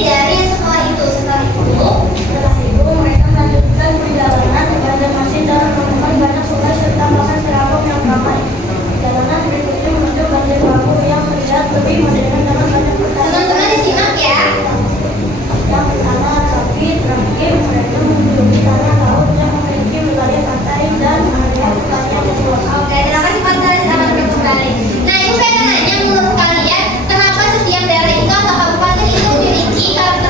dari setelah itu mereka melanjutkan perjalanan kepada masjid dan menemukan banyak sungai serta bahkan terapung yang ramai. Perjalanan berikutnya menuju Banjar Baku yang terlihat lebih modern dengan banyak pertanian. Teman-teman disimak ya. Yang pertama, terakhir mereka mengunjungi tanah laut yang memiliki wilayah pantai dan area pertanian yang luas. Oke, terima kasih Pak Taris atas kembali. Nah, ini saya akan nanya menurut kalian, kenapa setiap daerah itu atau kabupaten itu memiliki karakteristik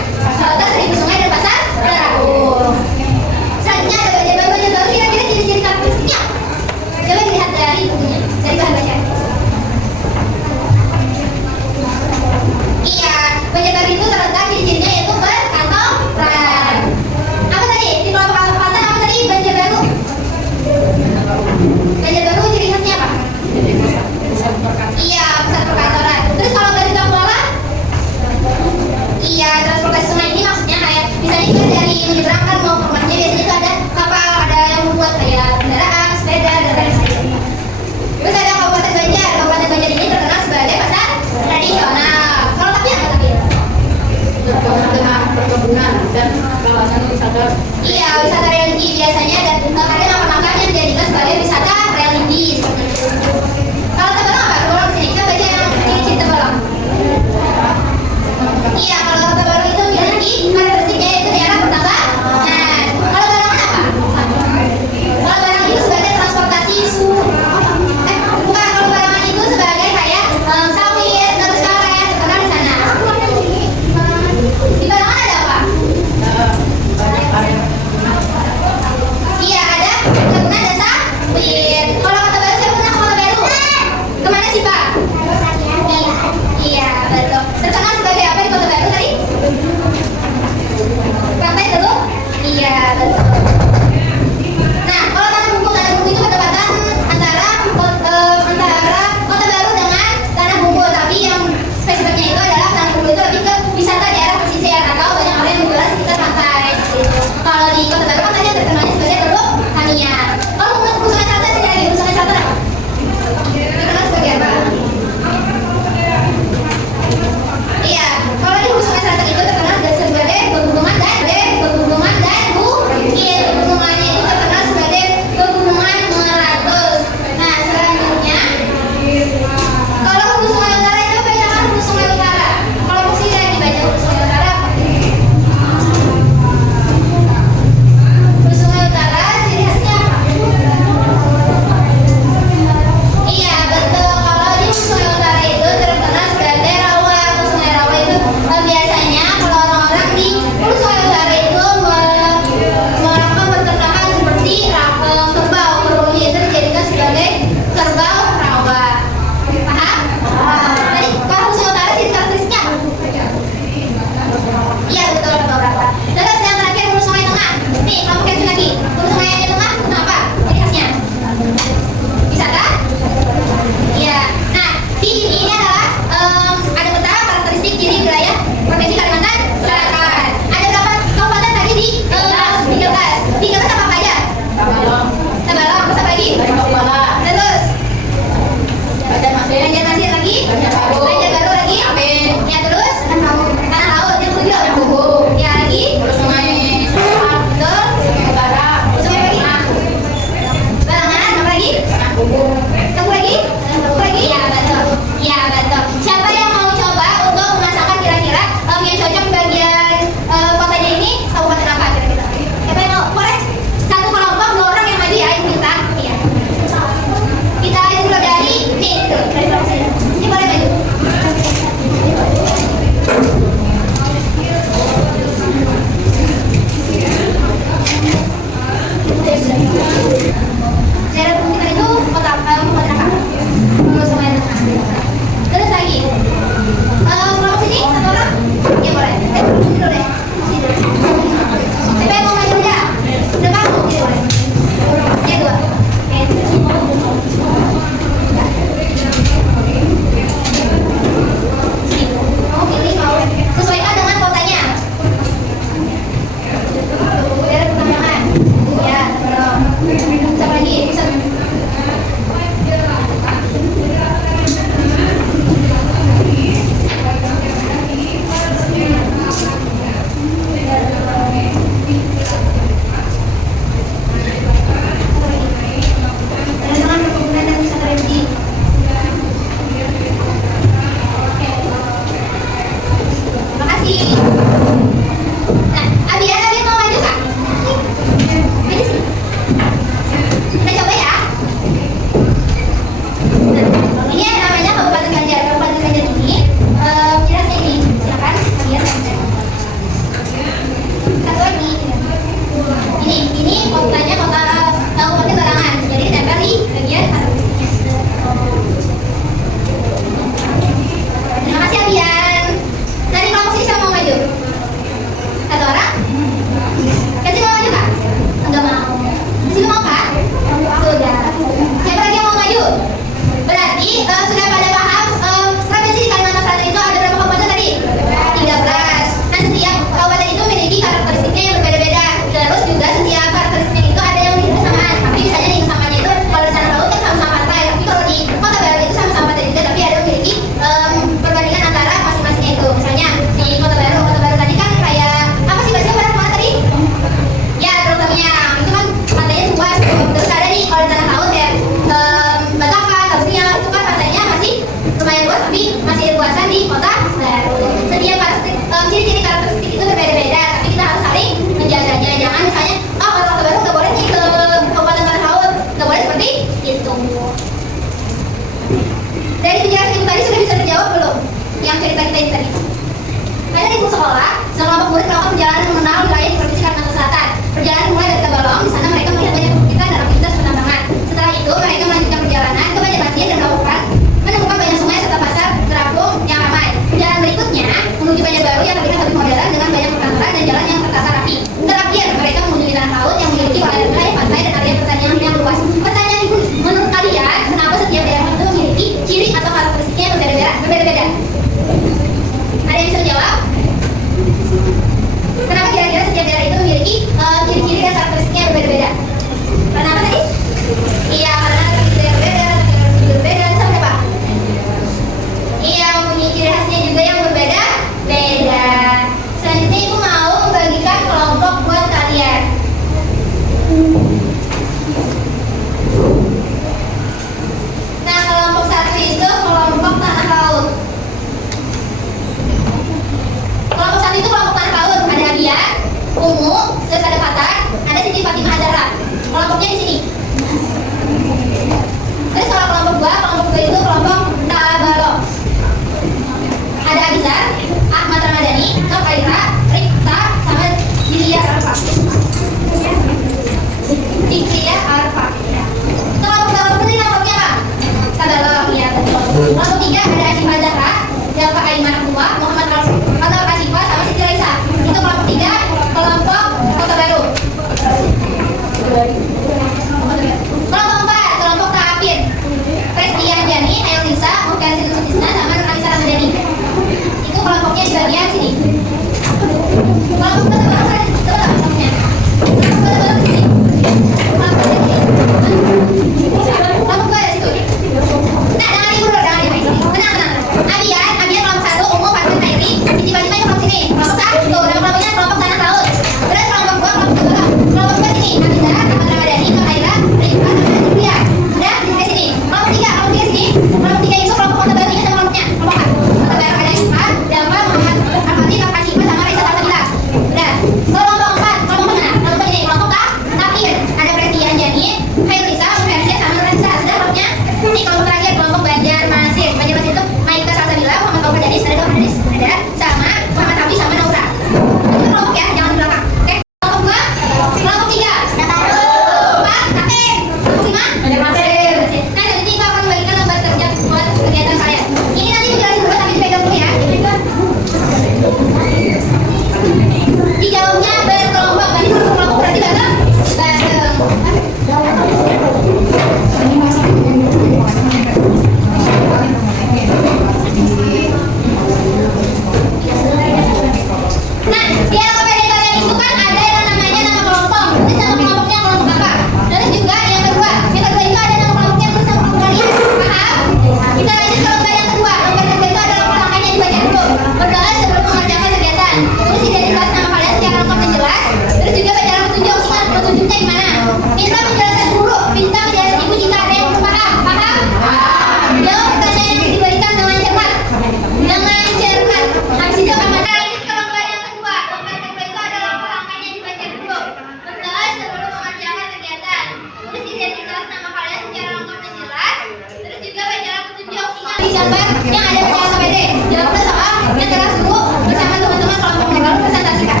gambar yang ada pada APD. Jawablah soal yang telah subuh bersama teman-teman kelompok mereka presentasikan.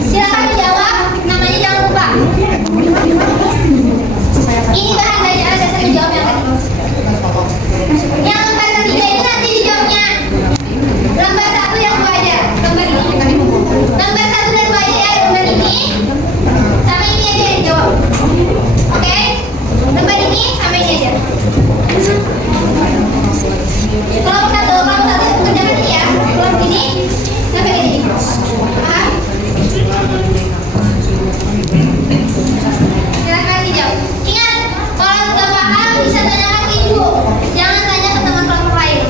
Silakan dijawab, namanya jangan lupa. Ini bahan bacaan dasar dijawab yang tadi. Yang lembar ketiga ini nanti dijawabnya. Lembar 1 yang 2 aja. Lembar ini. Lembar 1 dan 2 aja ya. Lembar ini sama ini aja yang dijawab. Oke? Lembar ini sama ini aja. Kelompok 1 kerjakan ini ya. Kelompok ini sampai ini. Paham? Silakan dijawab. Ingat, kalau nggak paham bisa tanyakan ke ibu. Jangan tanya ke teman kelompok lain.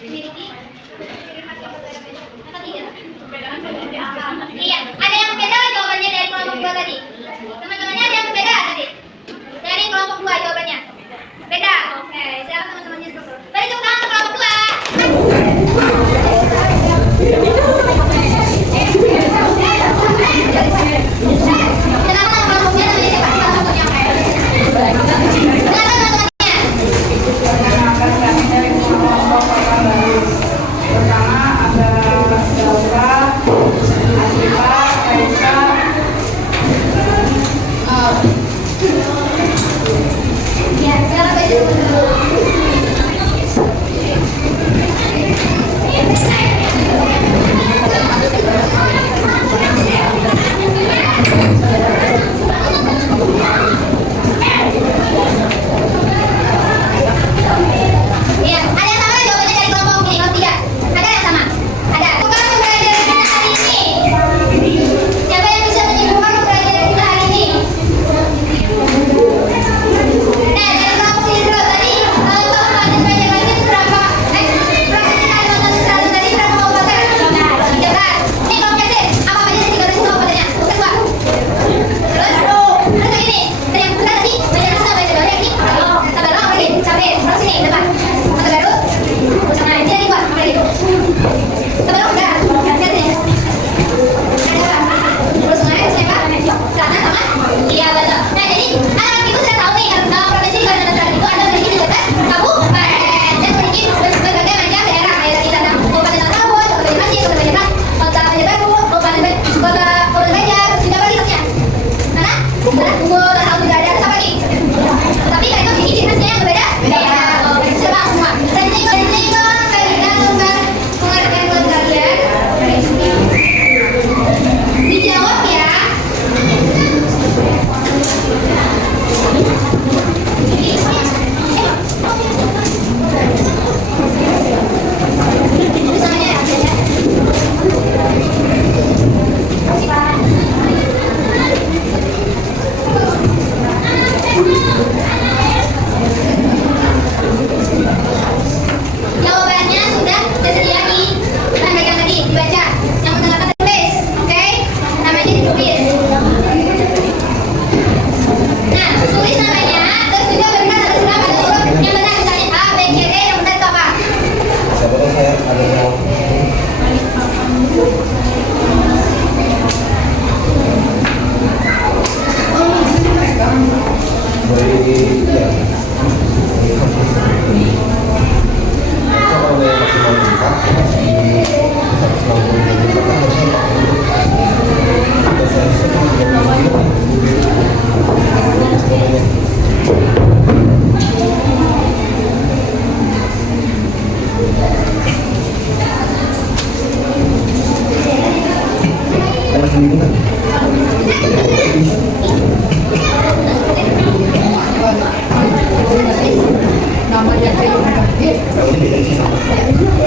Iya, ada yang beda jawabannya dari kelompok 2 tadi. Teman-temannya ada yang beda tadi. Dari kelompok 2 jawabannya. Beda. Oke, silakan teman-temannya dulu. Beri tepuk tangan untuk kelompok 2. Silakan kelompoknya namanya siapa? Kelompoknya apa? Silakan teman-temannya. Pertama ada Laura, Asifa, Raisa. Ya, silakan baca dulu. Iya, ada yang sama jawabannya dari kelompok ini, kelompok 3. Ada yang sama? Ada. Bukan pembelajaran hari ini. Siapa yang bisa menyimpulkan pembelajaran kita hari ini? Nah, dari kelompok sini dulu. Tadi kalau kamu belajar bahasa itu berapa? Berapa sih kali nonton 100 tadi berapa kabupaten? 13. Ini kelompok C. Apa aja sih 13 kabupatennya? Kedua. Terus begini. Dari yang kedua tadi belajar bahasa baca dulu ini. Sabar lo lagi. Sampai terus sini depan. Mata baru. Nah, ini lagi buat apa lagi? Sabar lo udah. Lihat sini. Ada apa? Terus naik siapa? Sana sama? Iya betul. Nah jadi anak itu sudah tahu nih kalau provinsi di Kalimantan Selatan itu ada memiliki 13 kabupaten dan memiliki berbagai macam daerah kayak tadi ada Kabupaten Langkabut, Kabupaten Masih, Kabupaten Banjar, Kota Banjarbaru, Kota Banjar, tidak apa lagi mana? Unggul, tahu tidak ada apa lagi? Tapi mereka memiliki ciri khasnya yang berbeda. Beda. Oh, coba semua. Dan ini kalian mengerjakan buat kalian. Dijawab ya. Jawabannya sudah tersedia di bahan bagian tadi dibaca. Yang mendengarkan tertulis, oke? Namanya ditulis. Nah, tulis namanya, terus juga berikan harus berapa huruf yang benar misalnya A, B, C, D yang benar itu apa? Siapa tahu saya ada yang beri ya. Kalau ada yang masih mau buka di 160 kan harusnya ada saya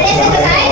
Sudah selesai?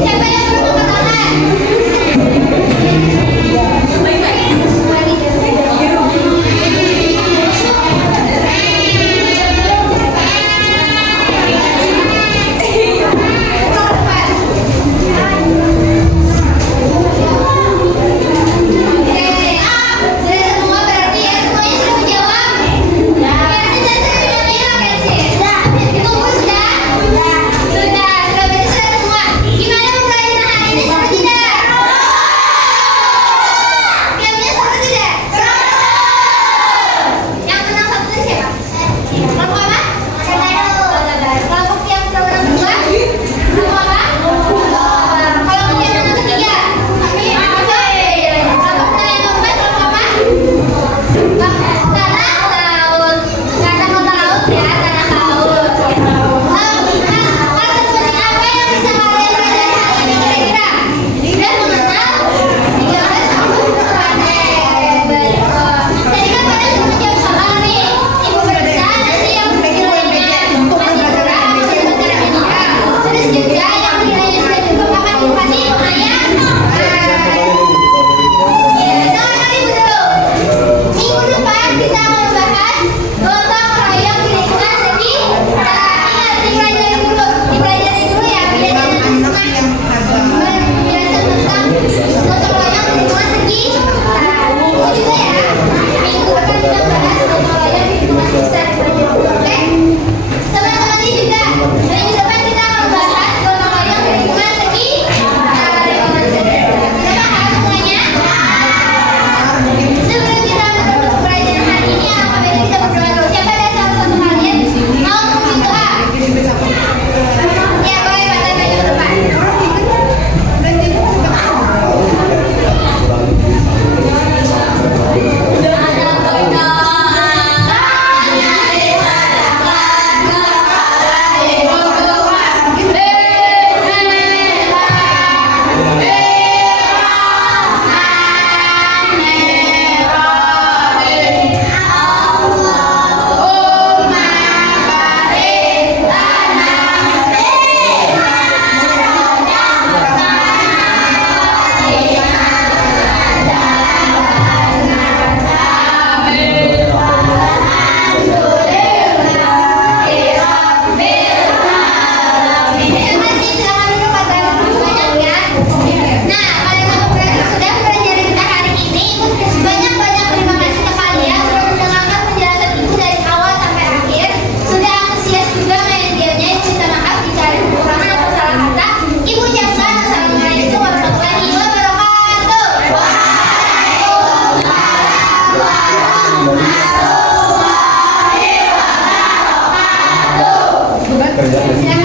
Siapa yang belum angkat tangan? Kerja